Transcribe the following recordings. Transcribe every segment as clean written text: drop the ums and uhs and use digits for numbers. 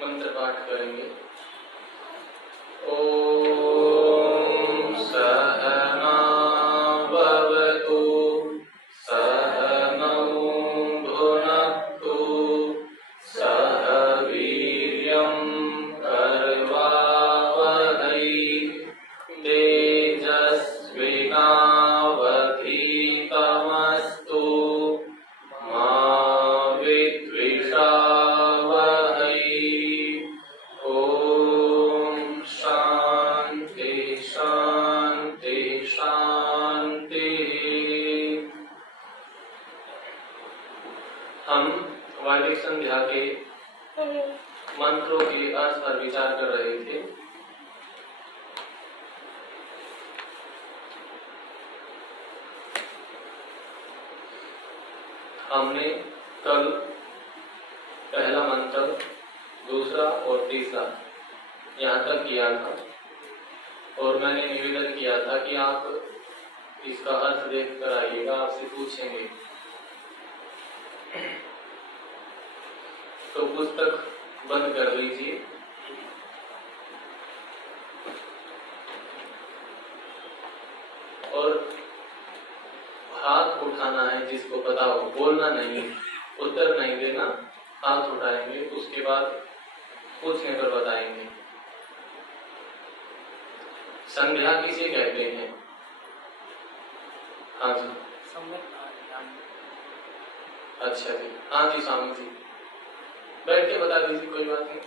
मंत्र पाठ करेंगे। ओम सहना भवतु सहनौ भुनक्तु सह वीर्यं करवावहै तेजस्विनावधीतमस्तु मा विद्विषावहै। ओम शांति शांति शांति। हम वैदिक संध्या के मंत्रों के अर्थ पर विचार कर रहे थे। हमने कल पहला मंत्र, दूसरा और तीसरा यहाँ तक किया था और मैंने निवेदन किया था कि आप इसका अर्थ देख कर आइएगा, आपसे पूछेंगे। तो पुस्तक बंद कर लीजिए और हाथ उठाना है जिसको पता हो, बोलना नहीं, उत्तर नहीं देना, हाथ उठाएंगे, उसके बाद पूछने पर बताएंगे। संध्या किसे कहते हैं? हाँ जी, अच्छा जी, हाँ जी, स्वामी जी बैठ के बता दीजिए, कोई बात नहीं।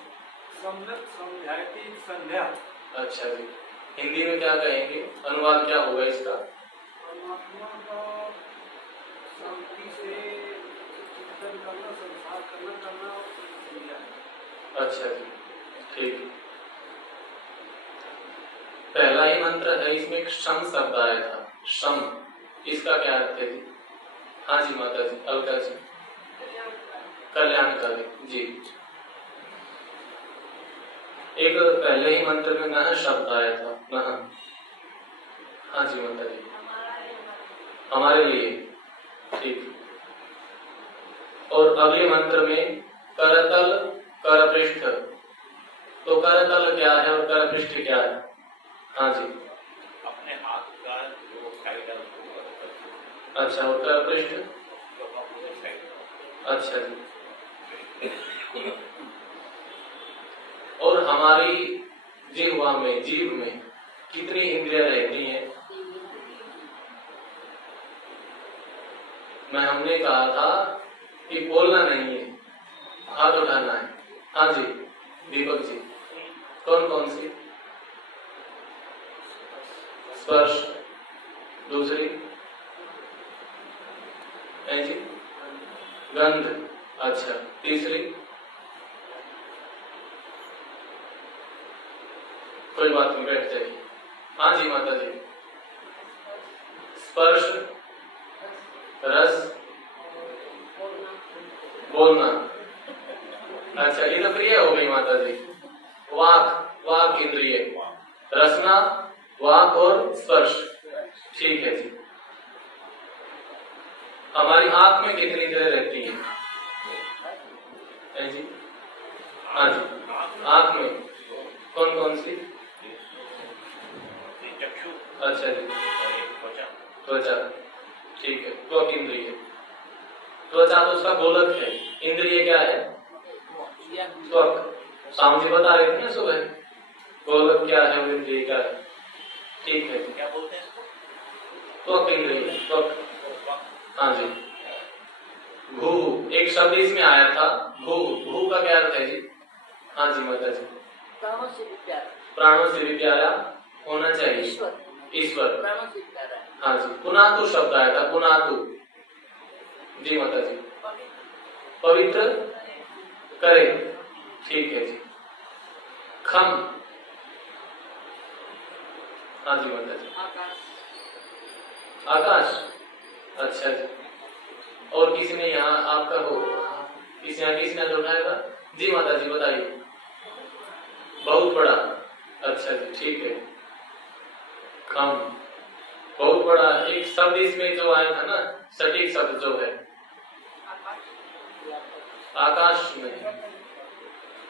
सम्यक समझाती संध्या। अच्छा जी, हिंदी में क्या कहेंगे, अनुवाद क्या होगा इसका? परमात्मा का शांति से चिंतन करना, संसार करना संध्या। अच्छा जी, ठीक। पहला ही मंत्र है, इसमें क्षम शब्द आया था। क्षम, इसका क्या अर्थ है जी? हाँ जी माता जी, अलका जी। कल्याणकारी जी। एक पहले ही मंत्र में नह शब्द आया था, नह। हाँ जी माता जी, हमारे लिए, ठीक। और अगले मंत्र में करतल करपृष्ठ, तो करतल क्या है और करपृष्ठ क्या है? हाँ जी, अपने हाथ का जो साइड है। अच्छा, और करपृष्ठ? अच्छा जी। और हमारी जिह्वा में, जीभ में कितनी इंद्रियां रहती हैं? हमने कहा था कि बोलना नहीं है, हाथ उठाना है। हाँ जी दीपक जी, कौन कौन सी? स्पर्श, दूसरी है जी गंध, अच्छा, तीसरी कोई बात नहीं, बैठ जाइए। हाँ जी माता जी, स्पर्श, रस, बोलना, अच्छा ये तो क्रिया हो गई माता जी। वाक, वाक इंद्रिय, रसना, वाक और स्पर्श, ठीक है जी। हमारी आंख में कितनी इंद्रियां रहती है जी? हाँ जी, आंख में कौन कौन सी? अच्छा जी, त्वचा, ठीक है, त्वक इंद्रिय। त्वचा तो उसका गोलक है, इंद्रिय क्या है? त्वक। स्वामी जी बता रहे थे ना सुबह, गोलक क्या है और इंद्रिय क्या है, ठीक है। क्या बोलते हैं इसको? त्वक इंद्रिय, त्वक, हाँ जी। भू, एक शब्द इसमें आया था, भू, भू का क्या अर्थ है जी? हाँ जी माता जी, प्राणों से भी प्यारा होना चाहिए, ईश्वर। हाँ जी, पुनातु शब्द आया था, पुनातु जी माता जी, पवित्र करे, ठीक है जी। खम, हाँ जी माता जी, आकाश, अच्छा जी। और किसी ने यहाँ आपका हो, किसी ने उठाया था जी माता जी, बताइए। बहुत बड़ा, अच्छा जी, ठीक है। खम, बहुत बड़ा, एक शब्द इसमें जो आया था ना, सटीक शब्द जो है आकाश में,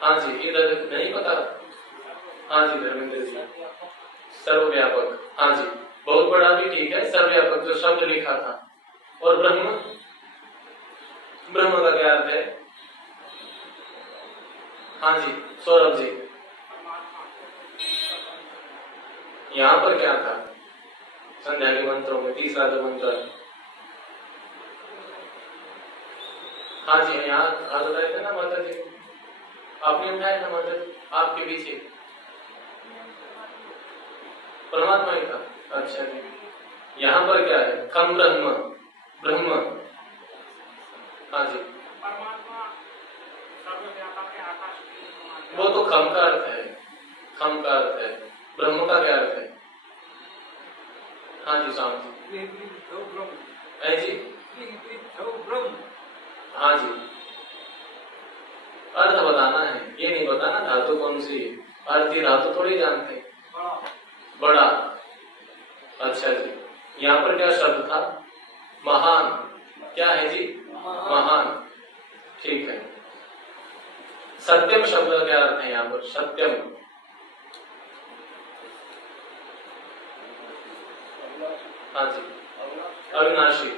हाँ जी, इधर नहीं पता। हाँ जी धर्मेंद्र जी, सर्वव्यापक, हाँ जी, बहुत बड़ा भी ठीक है, सर्वव्यापक जो शब्द लिखा था। और ब्रह्म, ब्रह्म का क्या अर्थ है? हाँ जी सौरभ जी, यहाँ पर क्या था संध्या के मंत्रों में तीसरा जो मंत्र है? हाँ जी यहाँ हाथ उठाए थे ना माता जी, आपने उठाया था माता जी, आपके पीछे परमात्मा ही था। अच्छा जी, यहाँ पर क्या है? खम ब्रह्म, ब्रह्म, हाँ जी, वो तो खम का अर्थ है, खम का अर्थ है, ब्रह्म का क्या अर्थ है? हाँ जी शाम जी, है जी, हाँ जी, अर्थ बताना है, ये नहीं बताना धातु कौन सी है, अर्थ ही धातु थोड़ी जानते हैं। बड़ा, अच्छा जी, यहाँ पर क्या शब्द था? महान, क्या है जी? महान, ठीक है। सत्यम शब्द का क्या अर्थ है यहाँ पर? सत्यम, हाँ जी, अविनाशी,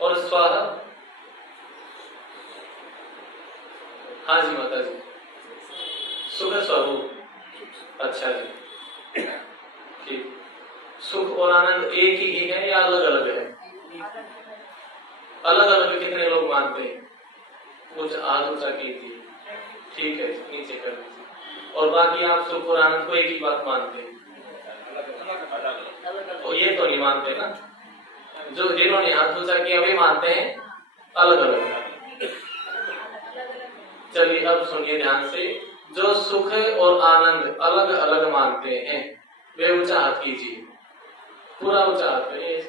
और स्वाहा, हाँ जी माता जी, सुख स्वरूप, अच्छा जी, ठीक। सुख और आनंद एक ही है या अलग अलग है? अलग अलग कितने लोग मानते हैं? कुछ हाथ ऊंचा की थी, ठीक है नीचे कर दीजिए। और बाकी आप सुख और आनंद को एक ही बात मानते हैं? तो ये तो नहीं मानते ना, जो जिन्होंने हाथ ऊंचा किया वे मानते हैं अलग अलग। चलिए अब सुनिए ध्यान से, जो सुख और आनंद अलग अलग मानते हैं वे ऊंचा हाथ कीजिए, पूरा ऊंचा हाथ करिए,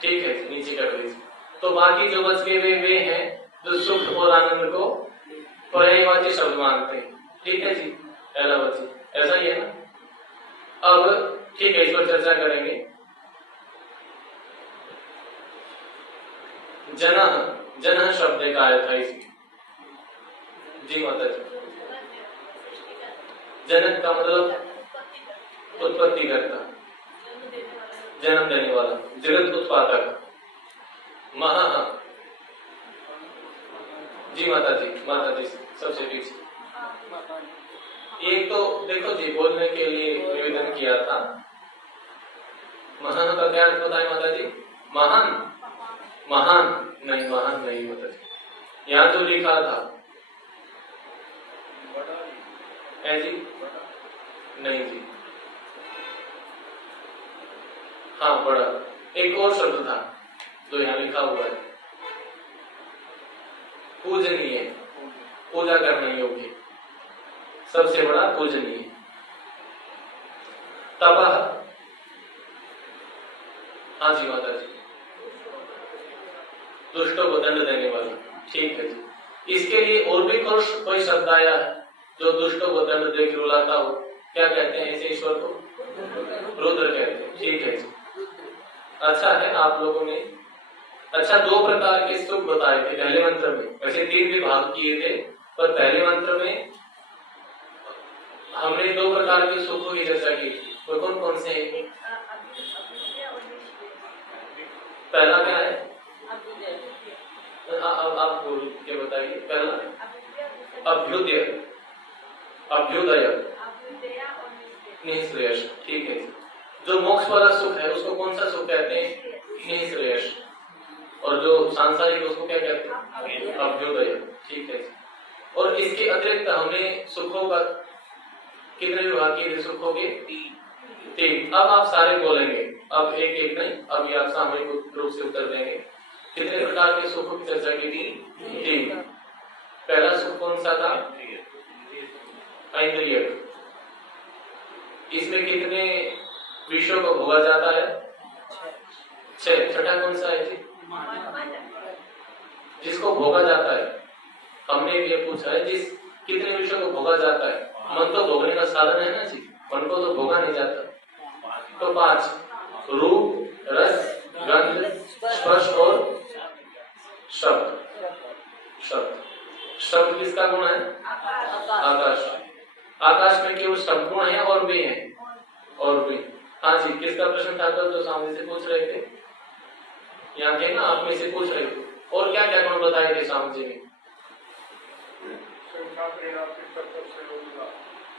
ठीक है नीचे कर दीजिए। तो बाकी जो बच गए वे हैं जो सुख और आनंद को पर्यायवाची शब्द मानते हैं, ठीक है जी, पहला बच्ची, ऐसा ही है ना। अब ठीक है, इस पर चर्चा करेंगे। जनः, जनः शब्द का आया था इसमें, जी माता जी, जनक का मतलब उत्पत्ति करता, जन्म देने वाला, जगत उत्पादक। महा, जी माता जी सबसे पीछे। एक तो देखो जी, बोलने के लिए निवेदन किया था, महान का क्या अर्थ बताए माता जी? महान, महान नहीं, महान नहीं माता जी, यहाँ जो लिखा था है जी, नहीं जी, हाँ बड़ा। एक और शब्द था जो यहाँ लिखा हुआ है, पूजनीय, पूजा करने योग्य, सबसे बड़ा पूजनीय। तपह, हाँ जी माता जी, दुष्टों को दंड देने वाला, ठीक है जी। इसके लिए और भी कोई शब्द आया है जो दुष्टों को दंड दे रुलाता हो, क्या कहते हैं ऐसे ईश्वर को? रुद्र कहते हैं, ठीक है जी। अच्छा है आप लोगों ने, अच्छा दो प्रकार के सुख बताए थे पहले मंत्र में, वैसे 3 विभाग किए थे, पर पहले मंत्र में हमने 2 प्रकार के सुखों की चर्चा की थी। वो कौन कौन से हैं? पहला क्या है? अब आप बोल के बताइए। पहला अभ्युदय, अभ्युदय, निःश्रेयस, ठीक है। जो मोक्ष वाला सुख है उसको कौन सा सुख कहते हैं? निःश्रेयस। और जो सांसारिक उसको क्या कहते हैं? अभ्युदय, ठीक है। और इसके अतिरिक्त हमने सुखों का कितने विभाग किए थे? सुखों के 3। अब आप सारे बोलेंगे, अब एक एक नहीं, अभी आप सामूहिक रूप से उत्तर देंगे। कितने प्रकार के सुखों की चर्चा की थी? 3। पहला सुख कौन सा था? ऐन्द्रिय। इसमें कितने विषयों को भोगा जाता है? 6। छठा कौन सा है जी? जिसको भोगा जाता है, हमने ये पूछा है जिस कितने विषयों को भोगा जाता है? मन तो भोगने का साधन है ना जी, मन को तो भोगा नहीं जाता। तो 5, रूप, रस, गंध, स्पर्श और शब्द। शब्द शब्द किसका गुण है? आकाश। आकाश में केवल शब्द गुण है और भी है? और भी। हाँ जी, किसका प्रश्न था जो सामने से पूछ रहे थे? यहाँ थे ना, आप में से पूछ रहे थे। और क्या क्या गुण बताए थे स्वामी जी ने?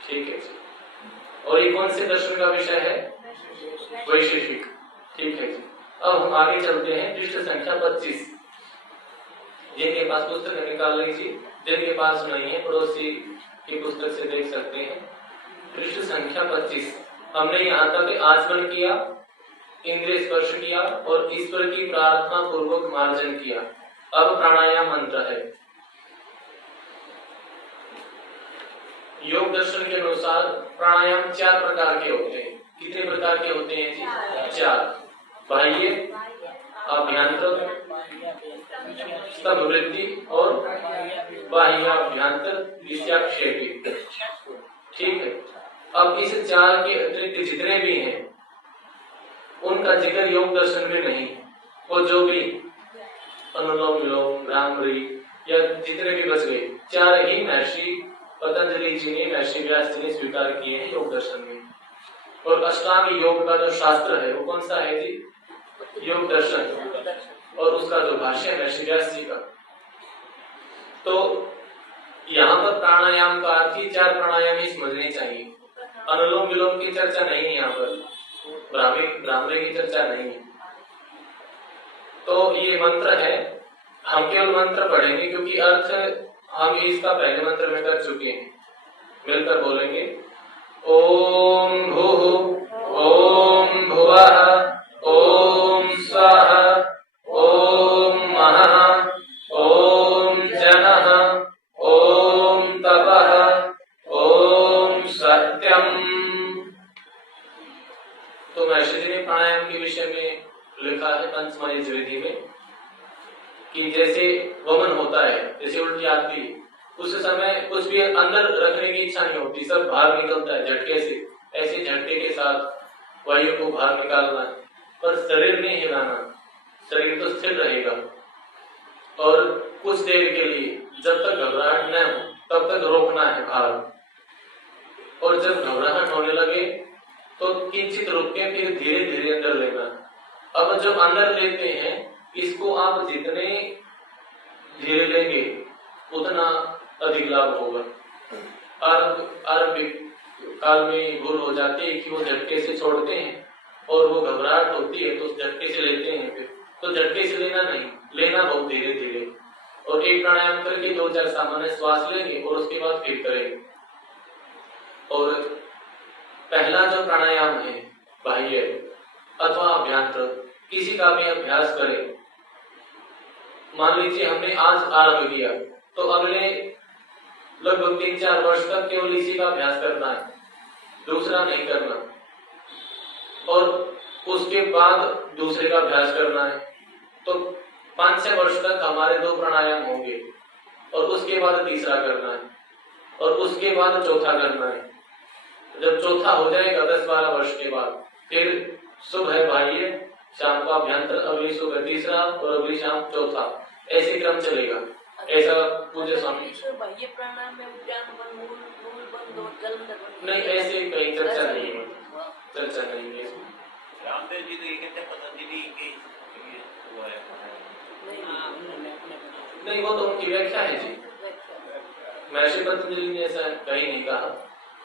ठीक है जी। और ये कौन से दर्शन का विषय है? वैशेषिक। ठीक है जी। अब हम आगे चलते हैं। पृष्ठ संख्या 25। जिनके पास पुस्तक निकाल लीजिए, जिनके पास नहीं है पड़ोसी की पुस्तक से देख सकते हैं। पृष्ठ संख्या 25। हमने यहाँ तक आचमन किया, इंद्रिय स्पर्श किया और ईश्वर की प्रार्थना पूर्वक मार्जन किया। अब प्राणायाम मंत्र है। योग दर्शन के अनुसार प्राणायाम 4 प्रकार के होते हैं। कितने प्रकार के होते हैं जी? 4। बाह्य, अभ्यंतर, स्तंभवृद्धि और बाह्य अभ्यंतर विषयाक्षेपी। ठीक है। अब इस 4 के अतिरिक्त जितने भी हैं उनका जिक्र योग दर्शन में नहीं। और जो भी अनुलोम विलोम, भ्रामरी या जितने भी बच गए, 4 ही महर्षि पतंजलि जी ने, महर्षि व्यास जी ने स्वीकार किए हैं योग दर्शन में। और अष्टांग योग का जो शास्त्र है वो कौन सा है जी? योग दर्शन। और उसका जो भाष्य है महर्षि व्यास जी का। तो यहाँ पर प्राणायाम का अर्थ ही 4 प्राणायाम ही समझने चाहिए। अनुलोम विलोम की चर्चा नहीं है यहाँ पर, भ्रामरी की चर्चा नहीं है। तो ये मंत्र है, हम केवल मंत्र पढ़ेंगे क्योंकि अर्थ हम इसका पहले मंत्र में कर चुके हैं। मिलकर बोलेंगे। ओम भूः ओम भुवः ओम स्वः ओम महः ओम जनः ओम तपः ओम सत्यम। तो महर्षि जी ने प्राणायाम के विषय में लिखा है पंचमहायज्ञ विधि में कि जैसे वमन होता है, जैसे उल्टी आती है, उस समय कुछ भी अंदर रखने की इच्छा नहीं होती, सब बाहर निकलता है झटके से। ऐसे झटके के साथ वायु को बाहर निकालना है, पर शरीर नहीं हिलाना, शरीर तो स्थिर रहेगा। और कुछ देर के लिए जब तक घबराहट न हो तब तक रोकना है बाहर। और जब घबराहट होने लगे तो किंचित रुक के फिर धीरे धीरे अंदर लेना। अब जब अंदर लेते हैं, इसको आप जितने धीरे लेंगे उतना अधिक लाभ होगा। आरंभिक काल में भूल हो जाती है कि वो झटके से छोड़ते हैं और वो घबराहट होती है तो झटके से लेते हैं। फिर तो झटके से लेना नहीं, लेना बहुत धीरे धीरे। और एक प्राणायाम करके 2-4 सामान्य श्वास लेंगे और उसके बाद फिर करेंगे। और पहला जो प्राणायाम है बाह्य अथवा अभ्यंतर, किसी का भी अभ्यास करें। मान लीजिए हमने आज आरंभ किया तो अगले लगभग 3-4 वर्ष तक केवल इसी का अभ्यास करना है, दूसरा नहीं करना। और उसके बाद दूसरे का अभ्यास करना है। तो 5-6 वर्ष तक हमारे 2 प्राणायाम होंगे और उसके बाद तीसरा करना है और उसके बाद चौथा करना है। जब चौथा हो जाएगा 10-12 वर्ष के बाद, फिर सुबह बाह्य, शाम का अभ्यंतर, अगली सुबह तीसरा और अगली शाम चौथा, ऐसे क्रम चलेगा। ऐसा पूज्य स्वामी बाह्य प्राणायाम में उद्यान बंद, मूल बंद और जल बंद नहीं, ऐसे कहीं चर्चा नहीं है, चर्चा नहीं है। रामदेव जी तो ये कहते हैं पतंजलि की वो है नहीं, वो तो उनकी व्याख्या है जी। महर्षि पतंजलि ने ऐसा कहीं नहीं कहा।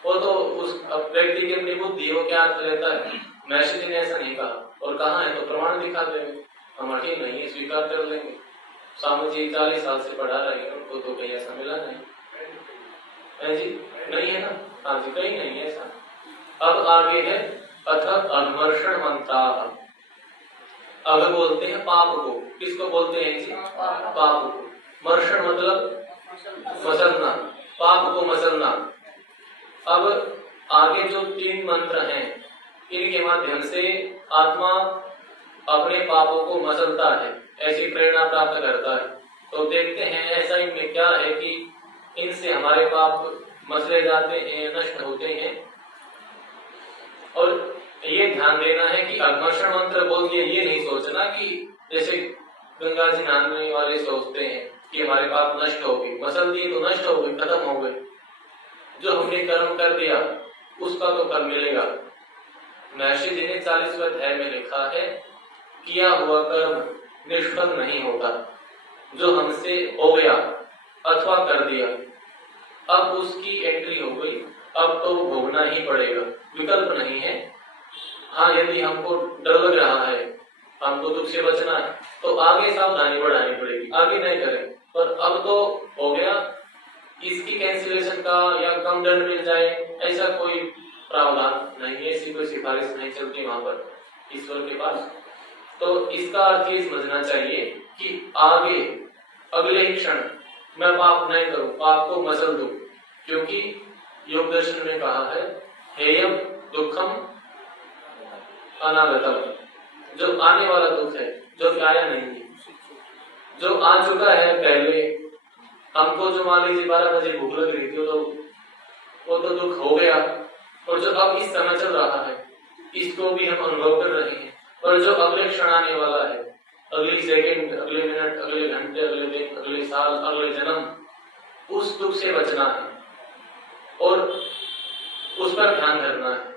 वो तो उस व्यक्ति की अपनी बुद्धि, वो क्या अर्थ लेता है। महर्षि जी ने ऐसा नहीं कहा। और कहा है तो प्रमाण दिखा देंगे, हम अड़े नहीं है, स्वीकार कर लेंगे। स्वामी जी 40 साल से पढ़ा रहे हैं, उनको तो कहीं ऐसा मिला नहीं है जी, नहीं है ना। हाँ जी, कहीं नहीं है ऐसा। अब आगे है अथ अमर्षण मंत्रा। अगर बोलते हैं पाप को, किसको बोलते हैं जी? पाप को। मर्षण मतलब मसलना, पाप को मसलना। अब आगे जो 3 मंत्र हैं, इनके माध्यम से आत्मा अपने पापों को मसलता है, ऐसी प्रेरणा प्राप्त करता है। तो देखते हैं ऐसा इनमें क्या है कि इनसे हमारे पाप मसले जाते हैं, नष्ट होते हैं। और ये ध्यान देना है कि अमर्षण मंत्र बोल के ये नहीं सोचना कि जैसे गंगा जी नहाने वाले सोचते हैं कि हमारे पाप नष्ट हो गए, मसल दिए तो नष्ट हो गए, खत्म हो गए। जो हमने कर्म कर दिया उसका तो फल मिलेगा। महर्षि जी ने 40वें अध्याय में लिखा है, किया हुआ कर्म निष्फल नहीं होता। जो हमसे हो गया अथवा कर दिया, अब उसकी एंट्री हो गई, अब तो भोगना ही पड़ेगा, विकल्प नहीं है। हाँ, यदि हमको डर लग रहा है, हमको दुख से बचना है, तो आगे सावधानी बढ़ानी पड़ेगी, आगे नहीं करें। पर अब तो हो गया, इसकी कैंसिलेशन का या कम दंड मिल जाए ऐसा कोई प्रावधान नहीं है, ऐसी कोई सिफारिश नहीं चलती वहां पर ईश्वर के पास। तो इसका अर्थ ये समझना चाहिए कि आगे अगले ही क्षण मैं पाप नहीं करूं, पाप को मसल दूं, क्योंकि योग दर्शन में कहा है, हेयम दुखम अनागतम, जो आने वाला दुख है, जो आया नहीं है, जो आ चुका है पहले। हमको जो मान लीजिए 12 बजे भूख लग रही थी, तो वो तो दुख हो गया, और जो अब इस समय चल रहा है इसको भी हम अनुभव कर रहे हैं। और जो अगले क्षण आने वाला है, अगली सेकंड, अगले मिनट, अगले घंटे, अगले दिन, अगले साल, अगले जन्म, उस दुख से बचना है और उस पर ध्यान धरना है।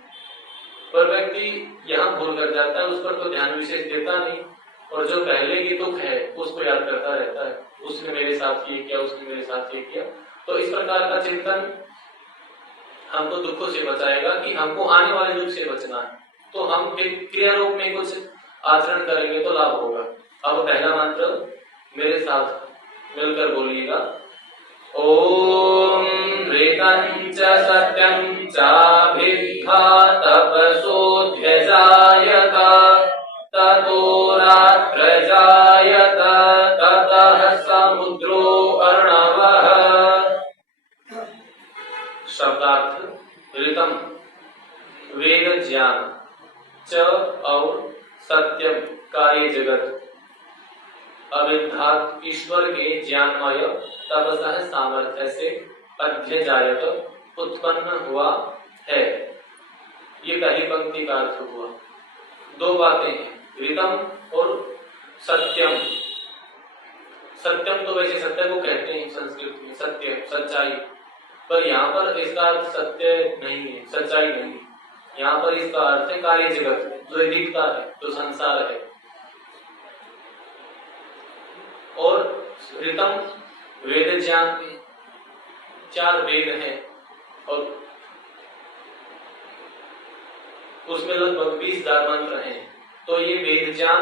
पर व्यक्ति यहाँ भूल कर जाता है, उस पर तो ध्यान विशेष देता नहीं, और जो पहले की दुख है उसको याद करता रहता है, उसने मेरे साथ ये किया, उसने मेरे साथ ये किया। तो इस प्रकार का चिंतन हमको दुखों से बचाएगा कि हमको आने वाले दुख से बचना है। तो हम क्रिया रूप में कुछ आचरण करेंगे तो लाभ होगा। अब पहला मंत्र मेरे साथ मिलकर बोलिएगा, ओम ऋतं च सत्यं चाभिद्धा तपसोऽध्यजायत ततो रात्रजायत ततः समुद्रो अर्णवः। शब्दार्थ, ऋतम वेद ज्ञान, च और सत्यम कार्य जगत, अविद्धात ईश्वर के ज्ञानमय तपसः सामर्थ्य से अध्यजायत उत्पन्न हुआ है। ये पहली पंक्ति का अर्थ हुआ। दो बातें हैं, ऋतम और सत्यम। सत्यम तो वैसे सत्य को कहते हैं संस्कृत में, सत्य सच्चाई, पर यहाँ पर इसका अर्थ सत्य नहीं है, सच्चाई नहीं। यहाँ पर इसका अर्थ है कार्य जगत, जो दिखता है, जो संसार है। और ऋतम वेद ज्ञान, 4 वेद हैं और उसमें लगभग 20,000 मंत्र हैं। तो ये वेद ज्ञान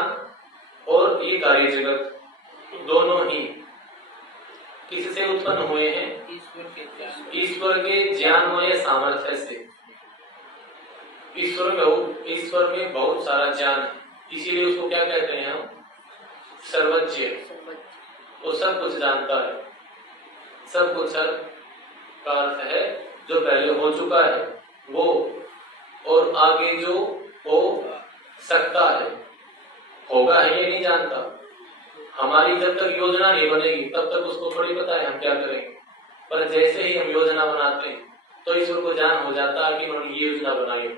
और ये कार्य जगत दोनों ही किससे उत्पन्न हुए हैं? ईश्वर के ज्ञानमय सामर्थ्य से। ईश्वर में बहुत सारा ज्ञान है, इसीलिए उसको क्या कहते हैं हम? सर्वज्ञ। वो सब कुछ जानता है। सब कुछ का अर्थ है जो पहले हो चुका है वो, और आगे जो हो सकता है, होगा है ये नहीं जानता। हमारी जब तक योजना नहीं बनेगी तब तक उसको थोड़ी पता है हम क्या करेंगे। पर जैसे ही हम योजना बनाते हैं तो ईश्वर को जान हो जाता है कि उन्होंने ये योजना बनाई।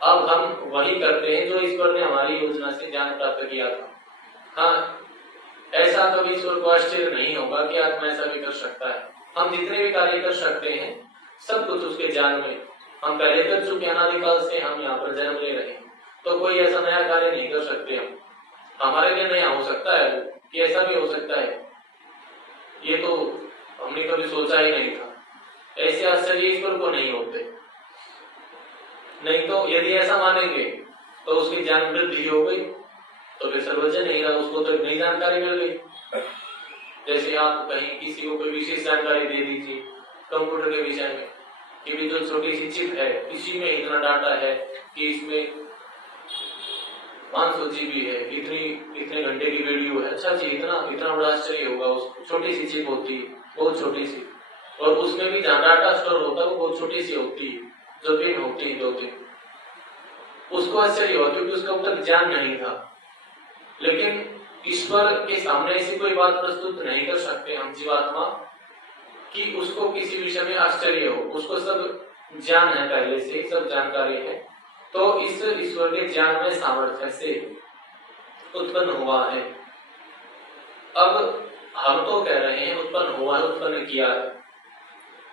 अब हम वही करते हैं जो ईश्वर ने हमारी योजना से ज्ञान प्राप्त किया था। हाँ, ऐसा कभी ईश्वर को आश्चर्य नहीं होगा कि आत्मा ऐसा भी कर सकता है। हम जितने भी कार्य कर सकते हैं सब कुछ उसके ज्ञान में हम पहले कर चुके हैं। अनादिकाल से हम यहाँ पर जन्म ले रहे हैं, तो कोई ऐसा नया कार्य नहीं कर सकते हम। हमारे लिए नया हो सकता है कि ऐसा भी हो सकता है, ये तो हमने कभी सोचा ही नहीं था। ऐसे आश्चर्य ईश्वर को नहीं होते। नहीं तो यदि ऐसा मानेंगे तो उसकी ज्ञान वृद्धि हो गई तो फिर सर्वज्ञ नहीं रहा, उसको तो नई जानकारी मिल गई। जैसे आप कहीं किसी को कोई विशेष जानकारी दे दीजिए कंप्यूटर के विषय में कि भी जो छोटी सी चिप है इसी में इतना डाटा है कि इसमें 500 GB है, इतने घंटे की वीडियो है। अच्छा जी, इतना बड़ा आश्चर्य होगा। उस छोटी सी चिप होती है, बहुत छोटी सी, और उसमें भी जहाँ डाटा स्टोर होता है वो बहुत छोटी सी होती है, जो पिन होती है 2-3। उसको आश्चर्य हुआ क्योंकि उसका अब तक ज्ञान नहीं था। लेकिन ईश्वर के सामने ऐसी कोई बात प्रस्तुत नहीं कर सकते हम जीवात्मा कि उसको किसी विषय में आश्चर्य हो। उसको सब ज्ञान है, पहले से सब जानकारी है। तो इस ईश्वर के ज्ञान में सामर्थ्य से उत्पन्न हुआ है। अब हम तो कह रहे हैं उत्पन्न हुआ है, उत्पन्न किया है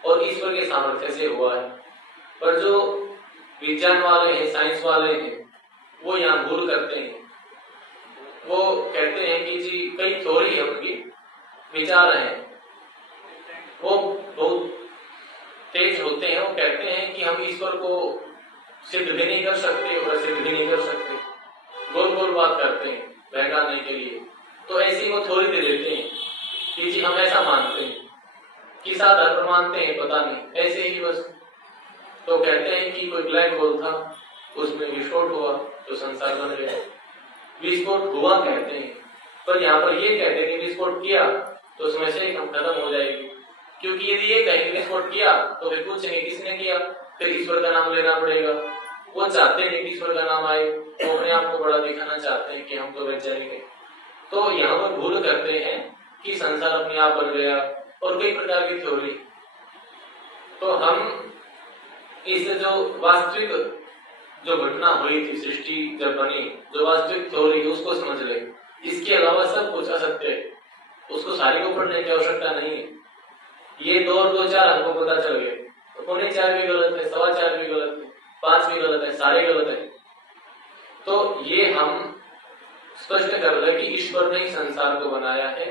और ईश्वर के सामर्थ्य से हुआ है, पर जो विज्ञान वाले हैं, साइंस वाले हैं, वो यहाँ भूल करते हैं। वो कहते हैं कि जी कई थ्योरी है, उनकी विचार हैं, वो बहुत तेज होते हैं। वो कहते हैं कि हम ईश्वर को सिद्ध भी नहीं कर सकते और सिद्ध भी नहीं कर सकते, गोल गोल बात करते हैं बहकाने के लिए। तो ऐसी वो थ्योरी दे देते हैं कि जी हम ऐसा मानते हैं, किस आधार पर मानते हैं पता नहीं, ऐसे ही बस। तो कहते हैं कि कोई ब्लैक होल था, उसमें विस्फोट हुआ तो संसार बन गया। विस्फोट हुआ कहते हैं, पर यहाँ पर ये कहते हैं कि विस्फोट किया तो उसमें से हम खत्म हो जाएगी, क्योंकि यदि ये कहें विस्फोट किया तो फिर पूछेंगे किसने किया, फिर ईश्वर का नाम लेना पड़ेगा। वो चाहते हैं कि ईश्वर का नाम आए, वो अपने आप को बड़ा दिखाना चाहते हैं कि हम तो वैज्ञानिक हैं। तो यहाँ पर भूल करते हैं कि संसार अपने आप बन गया और कई प्रकार की थ्योरी। तो हम इस जो वास्तविक जो घटना हुई थी, सृष्टि जब बनी, जो वास्तविक थ्योरी उसको समझ ले। इसके अलावा सब कुछ असत्य है, उसको सारी को पढ़ने की आवश्यकता नहीं है। ये 2 और 2 4 हमको पता चल गए, तो 4.25 भी गलत है, 4.25 भी गलत है, 5 भी गलत है, सारे गलत है। तो ये हम स्पष्ट कर ले कि ईश्वर ने संसार को बनाया है,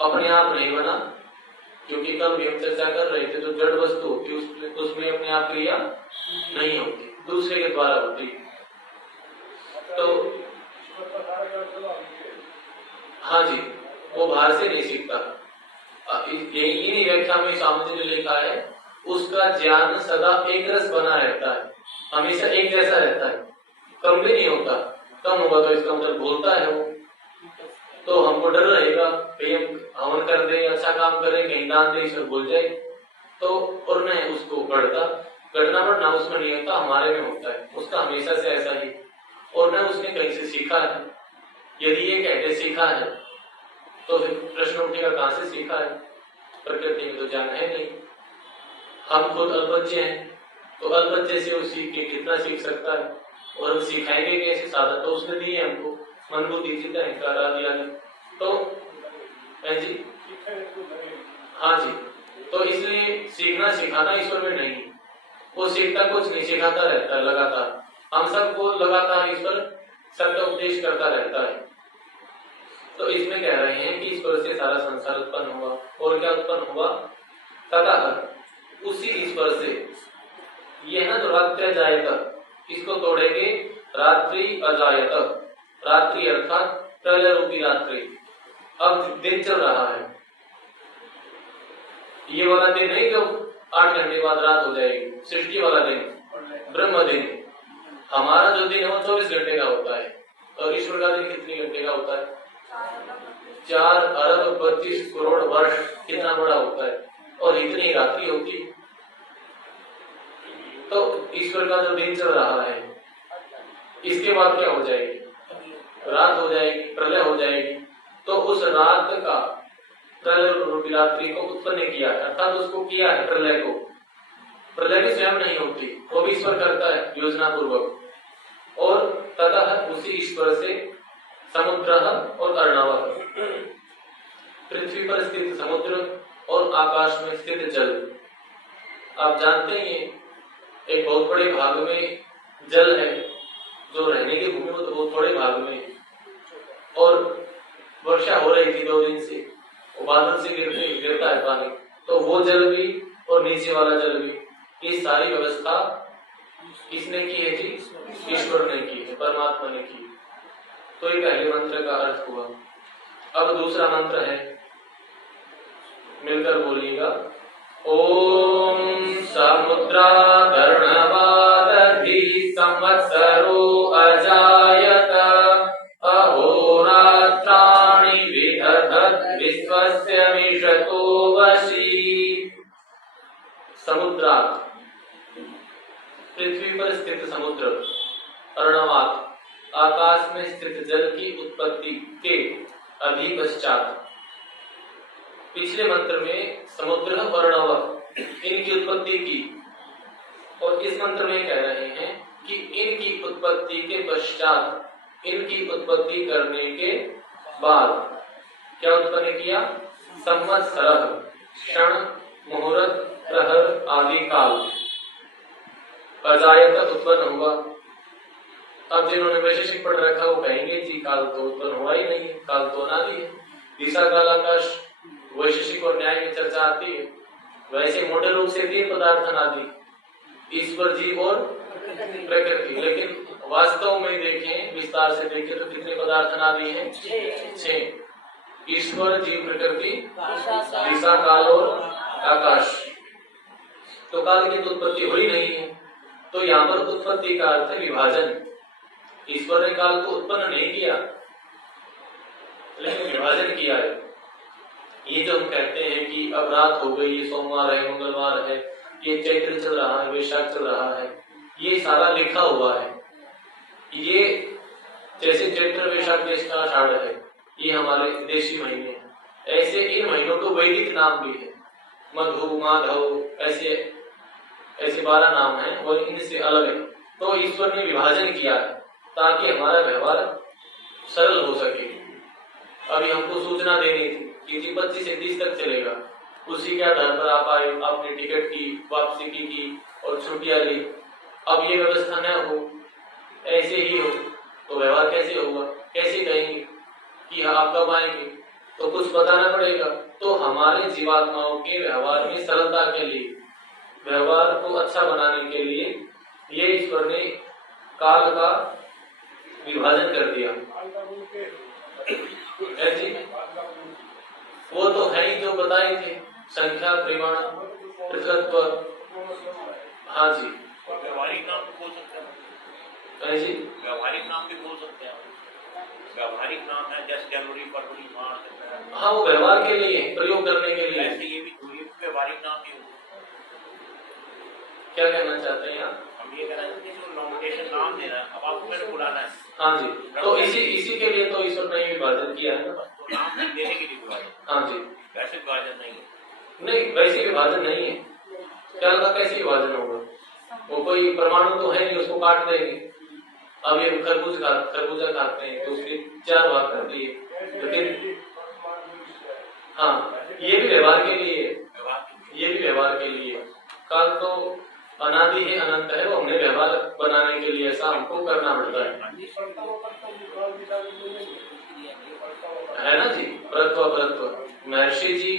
अपने आप नहीं बना। क्योंकि कल भी हम चर्चा कर रहे थे, जो जड़ वस्तु होती है उसमें अपने आप क्रिया नहीं होती, दूसरे के द्वारा होती। तो हाँ जी, वो बाहर से नहीं सीखता। इन्हीं व्याख्या में स्वामी जी ने लिखा है, उसका ज्ञान सदा एक रस बना रहता है, हमेशा एक जैसा रहता है, कम भी नहीं होता। कम होगा तो इसका मतलब बोलता है वो, तो हमको डर रहेगा कहीं हम हवन कर दे, अच्छा काम करें, कहीं दान दे, ईश्वर भूल जाए तो, और न उसको बढ़ता घटना उसमें नहीं होता, हमारे में होता है। उसका हमेशा से ऐसा ही, और न उसने कहीं से सीखा है। यदि ये कहते सीखा है तो फिर प्रश्न उठेगा कहां से सीखा है, प्रकृति में तो ज्ञान है नहीं। हम खुद अल्पज्ञ हैं, तो अल्पज्ञ से वो सीख के कितना सीख सकता है, और हम सिखाएंगे कैसे? साधन तो उसने दिए हमको, मन बुद्धि चित्त अहंकार आदि आदि। तो जी हाँ जी, तो इसलिए सीखना सिखाना ईश्वर में नहीं, वो सीखता कुछ नहीं, सिखाता रहता है लगातार। हम सबको लगातार ईश्वर सबका उपदेश करता रहता है। तो इसमें कह रहे हैं कि ईश्वर से सारा संसार उत्पन्न हुआ, और क्या उत्पन्न हुआ? तथा उसी ईश्वर से, ये ना जो रात्रि जायत, इसको तोड़ेंगे रात्रि अजायत। रात्रि अर्थात प्रलय रूपी रात्रि। अब दिन चल रहा है, ये वाला दिन नहीं जो 8 घंटे बाद रात हो जाएगी, सृष्टि वाला दिन, ब्रह्म दिन। हमारा जो दिन है वो 24 घंटे का होता है, और ईश्वर का दिन कितने घंटे का होता है? 4 अरब 25 करोड़ वर्ष, कितना बड़ा होता है, और इतनी रात्रि होती। तो ईश्वर का जो दिन चल रहा है, इसके बाद क्या हो जाएगी? रात हो जाएगी, प्रलय हो जाएगी। तो उस रात का, प्रलय रूपी रात्रि को उत्पन्न किया है, अर्थात उसको किया है प्रलय को। प्रलय भी स्वयं नहीं होती, वो भी ईश्वर करता है योजना पूर्वक। और ततः उसी ईश्वर से समुद्र और अर्णव, पृथ्वी पर स्थित समुद्र और आकाश में स्थित जल। आप जानते हैं एक बहुत बड़े भाग में जल है, जो रहने की भूमि वो तो बहुत थोड़े भाग में, और वर्षा हो रही थी 2 दिन से, वो बादल से गिरता है पानी, तो वो जल भी और नीचे वाला जल भी, ये सारी व्यवस्था किसने की है जी? ईश्वर ने की है, परमात्मा ने की। तो ये पहले मंत्र का अर्थ हुआ। अब दूसरा मंत्र है, मिलकर बोलिएगा। ओम समुद्राधर्णवादधि संवत्सरो अजायत अहोरात्राणि विदधत् विश्वस्य मिषतो वशी। समुद्रात्, पृथ्वी पर स्थित समुद्र, अर्णवात, आकाश में स्थित जल की उत्पत्ति के अधि पश्चात। पिछले मंत्र में समुद्र और अर्णव इनकी उत्पत्ति की, और इस मंत्र में कह रहे हैं कि इनकी उत्पत्ति के पश्चात इनकी उत्पत्ति करने के बाद क्या उत्पन्न किया? संवत्सरः, क्षण, मुहूर्त, प्रहर आदि काल अजायत उत्पन्न हुआ। अब जिन्होंने वैशेषिक पढ़ रखा वो कहेंगे जी काल तो उत्पन्न हुआ ही नहीं है, काल तो अनादि है। दिशा काल आकाश वैशेषिक और न्याय में चर्चा आती है। वैसे मोटे रूप से 3 पदार्थ अनादि, ईश्वर, जीव और प्रकृति। लेकिन वास्तव में देखें, विस्तार से देखें तो कितने पदार्थ अनादि हैं? 6। ईश्वर, जीव, प्रकृति, दिशा, काल और आकाश। तो काल की तो उत्पत्ति हुई नहीं है। तो यहाँ पर उत्पत्ति का अर्थ है विभाजन। ईश्वर ने काल को उत्पन्न नहीं किया, लेकिन विभाजन किया है। ये जो हम कहते हैं कि अब रात हो गई, ये सोमवार है, मंगलवार है, ये चैत्र चल रहा है, वैशाख चल रहा है, ये सारा लिखा हुआ है। ये जैसे चैत्र वैशाख देश का आषाढ़ है, ये हमारे देशी महीने हैं। ऐसे इन महीनों को वैदिक नाम भी है, मधु, माधव, ऐसे 12 नाम हैं और इनसे अलग है। तो ईश्वर ने विभाजन किया है ताकि हमारा व्यवहार सरल हो सके। अभी हमको सूचना देनी थी कि 25 से 30 तक चलेगा, उसी के आधार पर आप आए, आपने टिकट की, वापसी की और छुट्टियां ली। अब ये व्यवस्था न हो, ऐसे ही हो, तो व्यवहार कैसे होगा? कैसे कहेंगे कि हाँ आप कब आएंगे? तो कुछ बताना पड़ेगा। तो हमारे जीवात्माओं के व्यवहार में सरलता के लिए, व्यवहार को अच्छा बनाने के लिए ये ईश्वर ने काल का विभाजन कर दिया है जी। वो तो है ही जो बताए थे, संख्या, परिमाण, पृथकत्व। हाँ जी, व्यवहारिक नाम भी बोल सकते हैं जी, व्यवहारिक नाम भी बोल सकते हैं। व्यवहारिक नाम है जैसे जनवरी, फरवरी, मार्च। हाँ वो व्यवहार के लिए, प्रयोग करने के लिए। ऐसे ये भी व्यवहारिक नाम भी होगा। क्या कहना चाहते हैं आप? हम ये कहना चाहते हैं कि नॉमिनेशन नाम देना है, अब आपको मैंने बुलाना है। हाँ जी, तो इसी के लिए तो ईश्वर ने विभाजन किया है ना। तो नाम देने के लिए विभाजन। हाँ जी, वैसे विभाजन नहीं है। नहीं वैसे विभाजन नहीं है। क्या का कैसे विभाजन होगा? वो कोई परमाणु तो है नहीं, उसको काट देंगे। अब ये खरबूजा खाते हैं तो उसके 4 भाग कर दिए, लेकिन हाँ ये भी व्यवहार के लिए, ये भी व्यवहार के लिए। काल तो अनादि है, अनंत है, वो हमने व्यवहार बनाने के लिए ऐसा हमको करना पड़ता है ना जी। परत्व महर्षि जी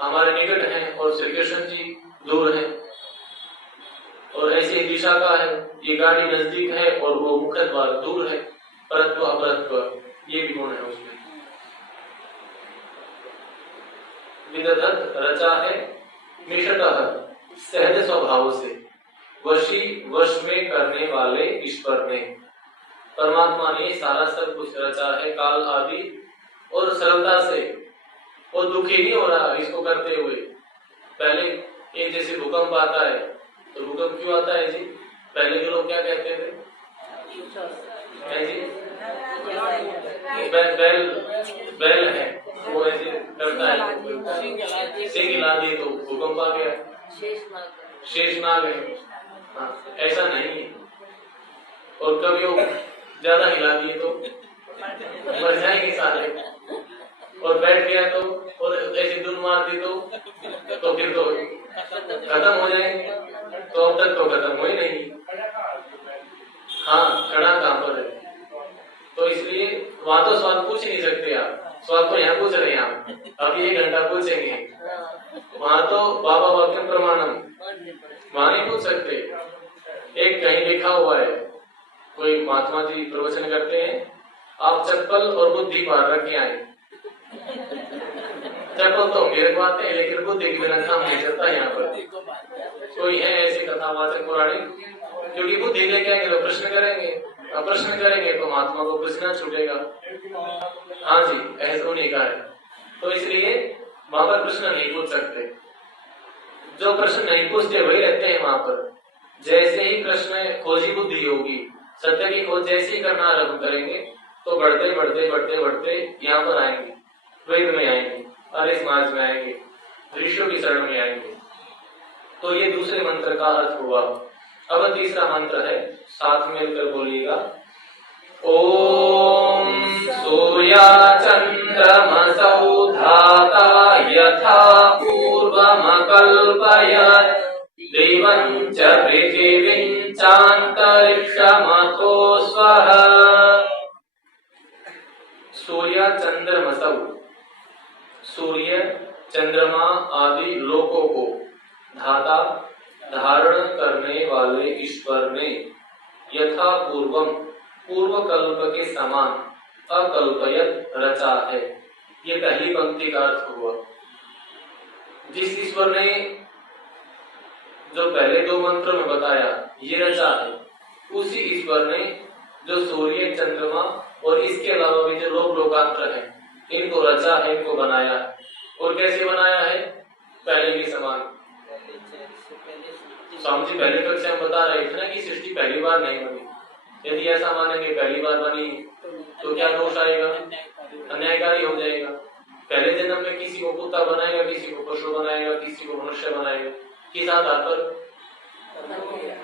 हमारे निकट हैं और श्री कृष्ण जी दूर हैं, और ऐसी दिशा का है, ये गाड़ी नजदीक है और वो मुख्य द्वार दूर है। परत्व अपरत्व ये भी गुण है उसमें। विदधत रचा है मिषटः सहज स्वभाव से, वश में करने वाले ईश्वर ने, परमात्मा ने सारा सब कुछ रचा है काल आदि, और सरलता से, और दुखी नहीं हो रहा इसको करते हुए। पहले एक जैसे भूकंप आता है तो भूकंप क्यों आता है जी? पहले के लोग क्या कहते थे जी? बैल है वो ऐसे करता है, सिंह हिला दिए तो भूकंप आ गया, शेषनाग है। हाँ, ऐसा नहीं है। और कभी वो ज्यादा हिला दिए तो मर जाएंगे सारे, और बैठ गया तो, और ऐसी धुन मार दी तो फिर तो खत्म हो जाएंगे। तो अब तक तो खत्म हो ही नहीं। हाँ, खड़ा कहाँ पर है? तो इसलिए वहां तो सवाल पूछ ही नहीं सकते आप। सवाल तो यहाँ पूछ रहे हैं आप, अभी 1 घंटा पूछेंगे। वहां तो बाबा वाक्यम प्रमाणम, वहां नहीं पूछ सकते। एक कहीं लिखा हुआ है, कोई महात्मा जी प्रवचन करते हैं, आप चप्पल और बुद्धि बाहर रख के आए। चप्पल तो मेरे को आते हैं, लेकिन बुद्धि के बिना काम नहीं चलता यहाँ पर। कोई है ऐसे कथावाचक पौराणिक, क्योंकि बुद्धि लेके आएंगे तो प्रश्न करेंगे, अब प्रश्न करेंगे तो महात्मा को प्रश्न छूटेगा। हाँ जी, ऐसा होने का है। तो इसलिए वहां पर प्रश्न नहीं पूछ सकते। जो प्रश्न नहीं पूछते वही रहते हैं वहां पर। जैसे ही प्रश्न खोजी बुद्धि होगी, सत्य की खोज जैसे ही करना आरम्भ करेंगे तो बढ़ते बढ़ते बढ़ते बढ़ते यहाँ पर आएंगे, वेद में आएंगे, आर्य समाज में आएंगे, ऋषियों की शरण में आएंगे। तो ये दूसरे मंत्र का अर्थ हुआ। अब तीसरा मंत्र है, साथ मिलकर बोलिएगा। ओम सूर्याचन्द्रमसौ धाता यथा पूर्वमकल्पयत् दिवं च पृथिवीं चान्तरिक्षमथो स्वः। सूर्याचन्द्रमसौ, सूर्य चंद्रमा आदि लोकों को धाता धारण करने वाले ईश्वर ने यथा पूर्वम पूर्व कल्प के समान अकल्पयत रचा है। ये पहली पंक्ति का अर्थ हुआ। जिस ईश्वर ने जो पहले दो मंत्रों में बताया ये रचा है, उसी ईश्वर ने जो सूर्य चंद्रमा और इसके अलावा भी जो लोक लोकांतर है इनको रचा है, इनको बनाया है। और कैसे बनाया है? पहले के समान। स्वामी जी पहली कक्षा में बता रहे थे ना कि सृष्टि पहली बार नहीं बनी। यदि ऐसा मानेंगे पहली बार बनी तो क्या दोष आएगा? अन्यायकारी हो जाएगा। पहले जन्म में किसी को कुत्ता बनाएगा, किसी को पशु बनाएगा, किसी को मनुष्य बनाएगा, किस आधार पर?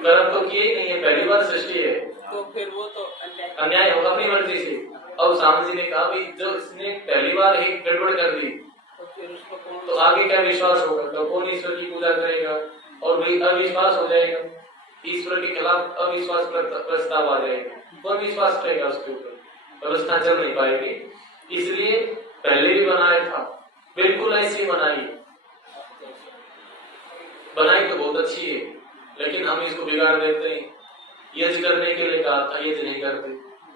कर्म तो किए ही नहीं है, पहली बार सृष्टि है, तो फिर वो तो अन्याय होगा अपनी मर्जी से। अब स्वामी जी ने कहा भाई जो इसने पहली बार ही गड़बड़ कर दी तो आगे क्या विश्वास होगा? तो कौन ईश्वर की पूजा करेगा? और भी अविश्वास हो जाएगा, ईश्वर के खिलाफ अविश्वास प्रस्ताव आ जाएगा। कौन विश्वास करेगा उसके ऊपर? व्यवस्था चल नहीं पाएगी। इसलिए पहले भी बनाया था, बिल्कुल ऐसी बनाई तो बहुत अच्छी है, लेकिन हम इसको बिगाड़ देते हैं। यज्ञ करने के लिए कहा था, यज्ञ नहीं करते,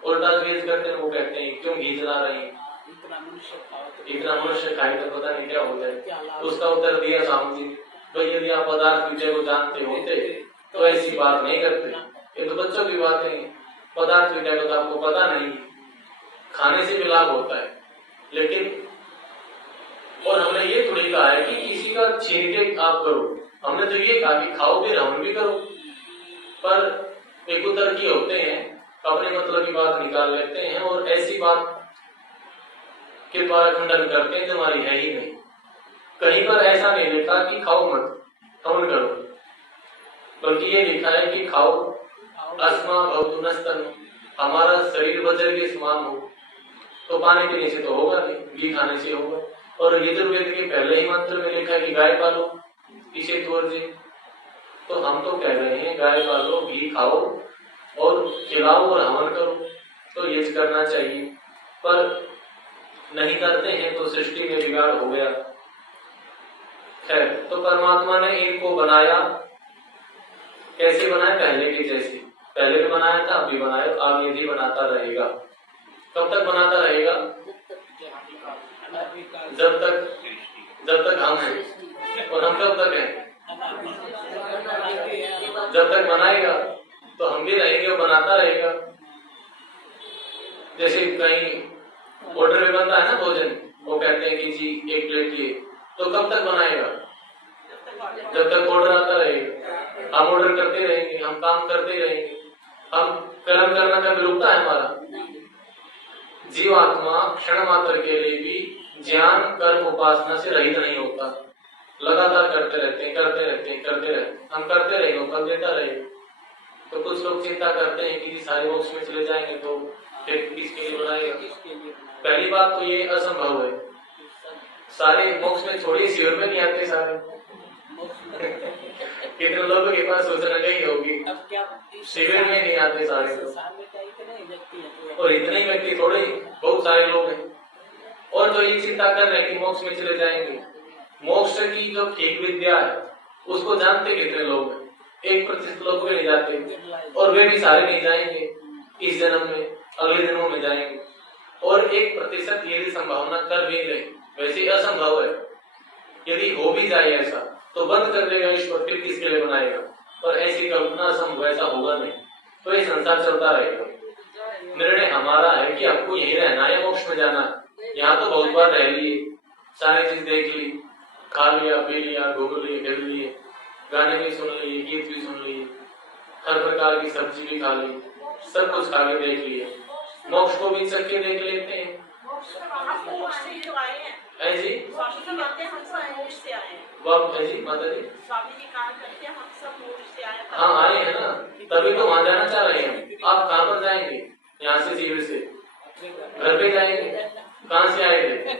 उल्टा यज्ञ करते हैं। वो कहते हैं क्यों घी जला रहे हैं, इतना मनुष्य खाए तो पता नहीं क्या हो जाए। उसका उत्तर दिया स्वामी जी, भाई यदि आप पदार्थ विजय को जानते होते तो ऐसी बात नहीं करते। ये तो बच्चों की बातें हैं। पदार्थ विजय को तो आपको पता नहीं, खाने से भी लाभ होता है। लेकिन और हमने ये थोड़ी कहा है कि किसी का छीन के आप करो, हमने तो ये कहा कि खाओ भी हवन भी करो। पर एक उतर की होते हैं, अपने मतलब की बात निकाल लेते हैं और ऐसी बात के द्वारा खंडन करते हैं जो हमारी है ही नहीं। कहीं पर ऐसा नहीं लिखा कि खाओ मत, हवन करो, बल्कि ये लिखा है कि खाओ अस्मा भवतु नस्तन, हमारा शरीर वज्र के समान हो। तो पानी पीने से तो होगा नहीं, घी खाने से होगा। और यजुर्वेद के पहले ही मंत्र में लिखा है कि गाय पालो इसे तोड़। तो हम तो कह रहे हैं गाय पालो, घी खाओ और खिलाओ और हवन करो, तो ये करना चाहिए। पर नहीं करते हैं तो सृष्टि में बिगाड़ हो गया। खैर, तो परमात्मा ने इनको बनाया, कैसे बनाया? पहले के जैसे। पहले भी बनाया था, अब भी बनाया, आगे भी बनाता रहेगा। कब तक बनाता रहेगा? जब तक हम हैं। और हम कब तक हैं? जब तक बनाएगा तो हम भी रहेंगे और बनाता रहेगा। जैसे कहीं ऑर्डर में बनता है ना भोजन, वो कहते हैं कि जी 1 प्लेट ये, तो कब तक बनाएगा? जब तक ऑर्डर आता रहेगा। हम ऑर्डर करते रहेंगे, हम काम करते रहेंगे। हम कर्म करना कभी रुकता है हमारा? जीवात्मा क्षण मात्र के लिए भी ज्ञान कर्म उपासना से रहित नहीं होता, लगातार करते रहते हैं। हम करते रहेंगे, फल देता रहेगा। तो कुछ लोग चिंता करते हैं कि सारे मोक्ष में चले जाएंगे तो फिर किसके लिए बनाएगा? पहली बात तो ये असंभव है। सारे मोक्ष में छोड़िए, शिविर में नहीं आते सारे। कितने लोगों के पास सोचना नहीं होगी, शिविर में नहीं आते सारे लोग। और इतने ही व्यक्ति थोड़े, बहुत सारे लोग हैं। और जो ये चिंता कर रहे हैं कि मोक्ष में चले जाएंगे, मोक्ष की जो ठीक विद्या है उसको जानते कितने लोग हैं? 1% लोग भी नहीं जाते, और वे भी सारे नहीं जाएंगे इस जन्म में, अगले जन्मों में जाएंगे। और 1% यदि संभावना कर भी रहे, वैसे असंभव है। यदि हो भी जाए ऐसा तो बंद कर देगा ईश्वर, फिर किसके लिए बनाएगा? और ऐसी कल्पना असंभव, ऐसा होगा नहीं। तो ये संसार चलता रहेगा। निर्णय हमारा है कि आपको यही रहना है, मोक्ष में जाना है। यहाँ तो बहुत बार रह लिए, सारी चीज देख ली, खा लिया, पी लिया, घूम लिए, फिर लिए, गाने भी सुन लिए, गीत भी सुन लिए, हर प्रकार की सब्जी भी खा ली, सब कुछ खा के देख लिए। मोक्ष को भी चख के देख लेते हैं। जी माता जी, हाँ आए हैं ना, तभी तो वहाँ जाना चाह रहे हैं। आप कहाँ पर जाएंगे? यहाँ से शिविर से घर पे जाएंगे। कहाँ से आए थे?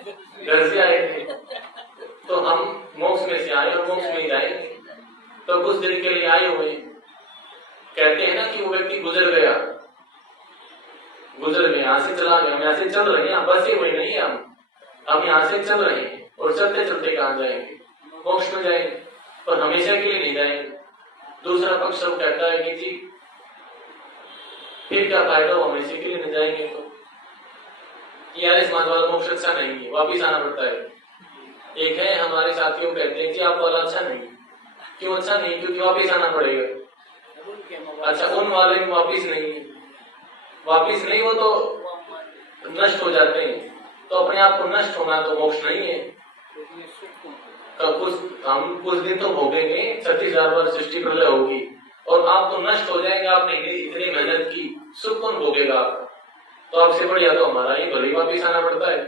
घर से आए थे। तो हम मोक्ष में से आए और मोक्ष में ही जाएंगे। तो कुछ दिन के लिए आए हुए, कहते हैं ना कि वो व्यक्ति गुजर गया, यहाँ से चला गया। हम यहाँ से चल रहे हैं, बसे हुए नहीं है हम यहाँ से चल रहे हैं और चलते चलते कहाँ जाएंगे? मोक्ष में जाएंगे, पर हमेशा के लिए नहीं जाएंगे। दूसरा पक्ष सब कहता है कि जी फिर क्या फायदा हो, हमेशा के लिए नहीं जाएंगे तो यार इस समाज वाला मोक्ष अच्छा नहीं है, वापिस आना पड़ता है। एक है हमारे साथियों कहते हैं कि आप वाला अच्छा नहीं। क्यों अच्छा नहीं? क्योंकि वापिस आना पड़ेगा। अच्छा, उन वाले में वापिस नहीं है, वापिस नहीं हो तो नष्ट हो जाते हैं। तो अपने आप को नष्ट होना तो मोक्ष नहीं है। तो हम कुछ दिन तो भोगेंगे, 36,000 बार सृष्टि प्रलय होगी और आप तो नष्ट हो जाएंगे। आपने इतनी मेहनत की, सुख कौन भोगेगा? तो आपसे बढ़िया तो हमारा ही भले वापिस आना पड़ता है।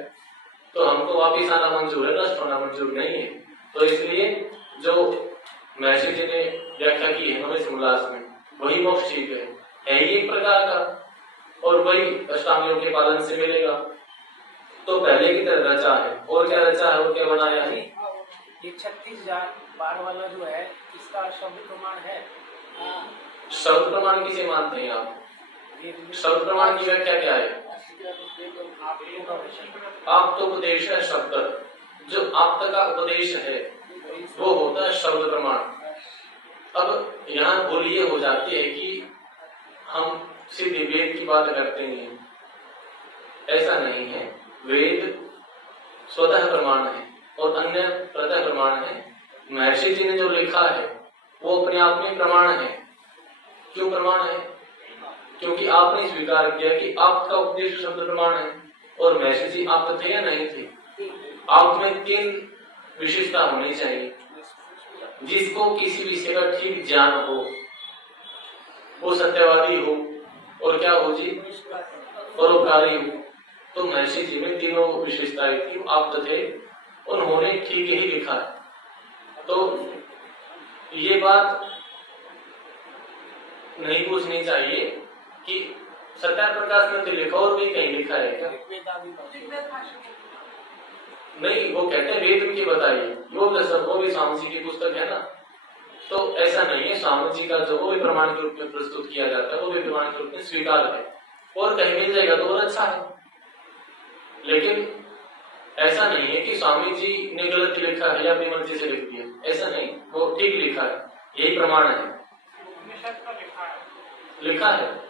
तो हमको वापिस आना मंजूर है, नष्ट होना मंजूर नहीं है। तो इसलिए जो महर्षि जी ने व्याख्या की है मनुष्य उल्लास में, वही मोक्ष ठीक है ही एक प्रकार का, और वही अष्टांग के पालन से मिलेगा। तो पहले की तरह रचा है। और क्या रचा है और क्या बनाया है? ये 36,000 बार वाला जो है, इसका शब्द प्रमाण है। शब्द प्रमाण किसे मानते हैं आप? शब्द प्रमाण की व्याख्या क्या है? आप तो उपदेश है शब्द, जो आप का उपदेश है वो होता है शब्द प्रमाण। अब यहाँ भूल ये हो जाती है कि हम सीधे वेद की बात करते हैं, ऐसा नहीं है। वेद स्वतः प्रमाण है और अन्य प्रतः प्रमाण है। महर्षि जी ने जो लिखा है वो अपने आप में प्रमाण है। क्यों प्रमाण है? क्योंकि आपने स्वीकार किया कि आपका उपदेश शब्द प्रमाण है। और महर्षि जी आप थे या नहीं थे? आप में 3 विशेषता होनी चाहिए। जिसको किसी विषय का ठीक ज्ञान हो, वो सत्यवादी हो, और क्या हो जी? परोपकारी हो। तो महर्षि जी में तीनों विशेषताएं थी। आप थे, उन्होंने ठीक ही लिखा है। तो ये बात नहीं पूछनी चाहिए कि सत्यार प्रकाश में तो लिखा और भी कहीं लिखा है क्या? नहीं, वो कहते हैं वेद की बताइए, वो भी स्वामी जी की पुस्तक है ना। तो ऐसा नहीं है, स्वामी जी का जो वो भी प्रमाण के रूप में प्रस्तुत किया जाता है, वो भी प्रमाण के रूप में स्वीकार है। और कहीं मिल जाएगा तो और अच्छा है। लेकिन ऐसा नहीं है कि स्वामी जी ने गलत लिखा है या अपनी मर्जी से लिख दिया, ऐसा नहीं, वो ठीक लिखा है, यही प्रमाण है। लिखा है,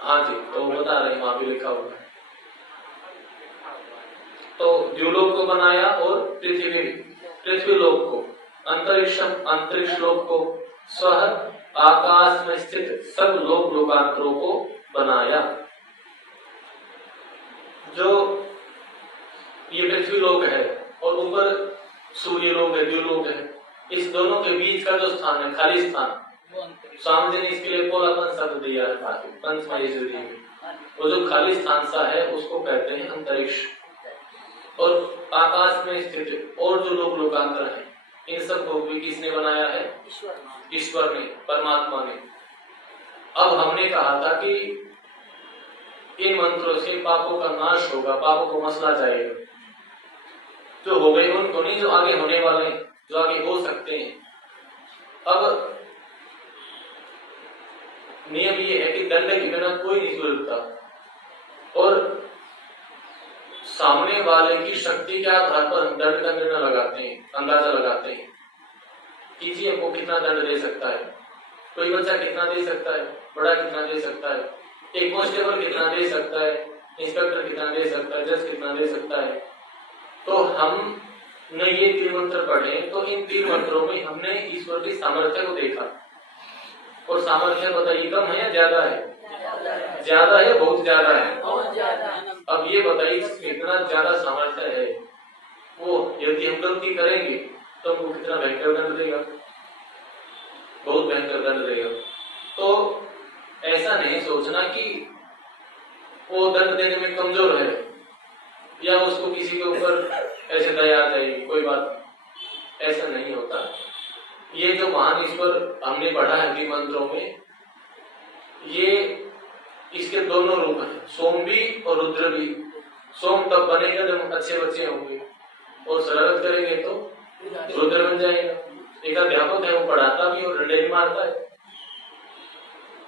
हाँ जी, तो बता रहे हैं वहां भी लिखा हुआ है। तो द्युलोक को बनाया और पृथ्वी लोक को, अंतरिक्ष लोक को, स्व आकाश में स्थित सब लोकांतरों को बनाया। जो ये पृथ्वी लोक है और ऊपर सूर्य लोक है, द्युलोक है, इस दोनों के बीच का जो स्थान है, खाली स्थान, स्वामी जी ने इसके लिए पोलापन शब्द दिया है पंचमहेश्वरी में। वो जो खाली स्थान सा है उसको कहते हैं अंतरिक्ष। और आकाश में स्थित और जो लोकांतर है, इन सब को भी किसने बनाया है? ईश्वर ने, परमात्मा ने। अब हमने कहा था कि इन मंत्रों से पापों का नाश होगा, पापों को मसला जाएगा। जो हो गए उनको नहीं, जो आगे होने वाले हैं, जो आगे हो सकते हैं। अब नियम ये है कि दंड के बिना कोई नहीं सुलझता और सामने वाले की शक्ति के आधार पर हम दंड का निर्णय लगाते हैं, अंदाजा लगाते हैं कि जी हमको कितना दंड दे सकता है। कोई बच्चा कितना दे सकता है, बड़ा कितना दे सकता है, एक कांस्टेबल कितना दे सकता है, इंस्पेक्टर कितना दे सकता है, जज कितना दे सकता है। तो हमने ये 3 मंत्र पढ़े, तो इन 3 मंत्रों में हमने ईश्वर की सामर्थ्य को देखा। और सामर्थ्य बताइए कम है या ज्यादा है? ज्यादा है, बहुत ज्यादा है। अब ये बताइए कितना ज्यादा सामर्थ्य है, वो यदि हम गलती करेंगे तो हमको कितना भयंकर दंड देगा, बहुत भयंकर दंड देगा। तो ऐसा नहीं सोचना कि वो दंड देने में कमजोर है या उसको किसी के ऊपर ऐसे दया आ जाएगी, कोई बात, ऐसा नहीं होता। ये जो महान ईश्वर हमने पढ़ा है कि मंत्रों में, ये इसके दोनों रूप हैं, सोम भी और रुद्र भी। सोम तब बनेगा जब अच्छे बच्चे होंगे, और शरारत करेंगे तो रुद्र बन जाएगा। एक अध्यापक है, वो पढ़ाता भी और डंडे भी मारता है,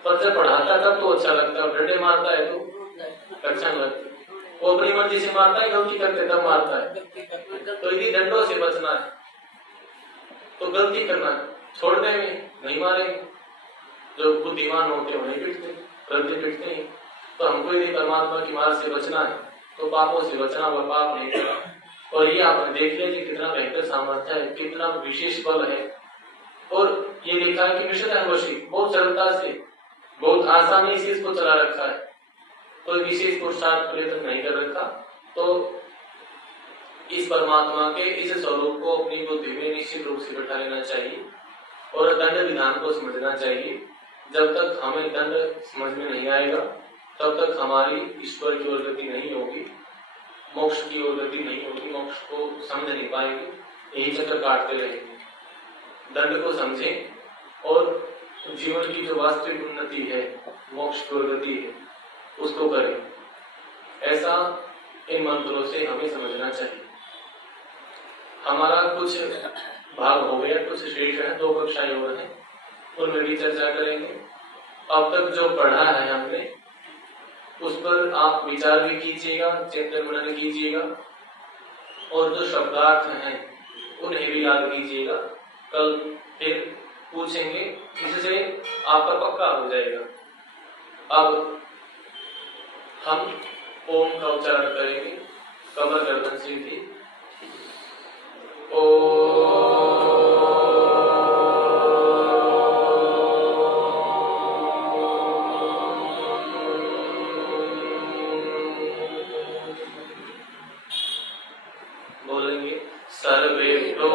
पर जब पढ़ाता तब तो अच्छा लगता है, डंडे मारता है तो अच्छा नहीं लगता। वो अपनी मर्जी से मारता है, गलती करके तब मारता है। तो यदि दंडों से बचना है तो गलती करना है, छोड़ने में नहीं मारेंगे। जो बुद्धिमान होते हैं नहीं पिटते, गलती पिटते हैं। तो हमको यदि परमात्मा की मार से बचना है तो पापों से बचना हुआ, पाप नहीं करना। और ये आपने देख लिया कि कितना बेहतर सामर्थ्य है, कितना विशेष बल है। और ये लिखा है कि मिशन है वशी, बहुत सरलता से, बहुत आसानी से इसको चला रखा है, कोई विशेष पुरुषार्थ प्रयत्न नहीं कर रखा। तो इस परमात्मा के इस स्वरूप को अपनी बुद्धि में निश्चित रूप से बैठा लेना चाहिए और दंड विधान को समझना चाहिए। जब तक हमें दंड समझ में नहीं आएगा तब तक हमारी ईश्वर की ओर गति नहीं होगी, मोक्ष की ओर गति नहीं होगी, मोक्ष को समझ नहीं पाएंगे, यही चक्कर काटते रहेंगे। दंड को समझें और जीवन की जो वास्तविक उन्नति है, मोक्ष की ओर गति है, उसको करें। ऐसा इन मंत्रों से हमें समझना चाहिए। हमारा कुछ भाग हो गया, कुछ शेष है, 2 कक्षाएं और हैं, उनमें भी चर्चा करेंगे। अब तक जो पढ़ा है हमने उस पर आप विचार भी कीजिएगा, चिंतन मनन कीजिएगा, और जो शब्दार्थ हैं उन्हें भी याद कीजिएगा। कल फिर पूछेंगे, इससे आपका पक्का हो जाएगा। अब हम ओम का उच्चारण करेंगे, कमर गर्दन सीधी। बोलेंगे सर्वेभ्यो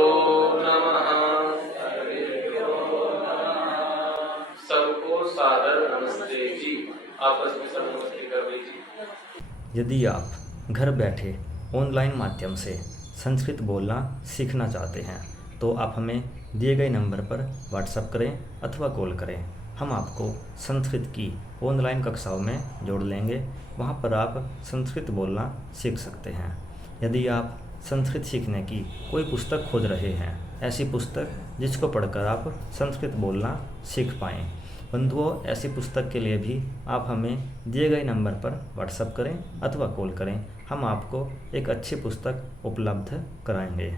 नमः। सबको सादर नमस्ते जी, आपस में सब नमस्ते कर दीजिए। यदि आप घर बैठे ऑनलाइन माध्यम से संस्कृत बोलना सीखना चाहते हैं तो आप हमें दिए गए नंबर पर व्हाट्सएप करें अथवा कॉल करें। हम आपको संस्कृत की ऑनलाइन कक्षाओं में जोड़ लेंगे, वहां पर आप संस्कृत बोलना सीख सकते हैं। यदि आप संस्कृत सीखने की कोई पुस्तक खोज रहे हैं, ऐसी पुस्तक जिसको पढ़कर आप संस्कृत बोलना सीख पाएँ, बंधुओं, ऐसी पुस्तक के लिए भी आप हमें दिए गए नंबर पर व्हाट्सएप करें अथवा कॉल करें। हम आपको एक अच्छी पुस्तक उपलब्ध कराएंगे।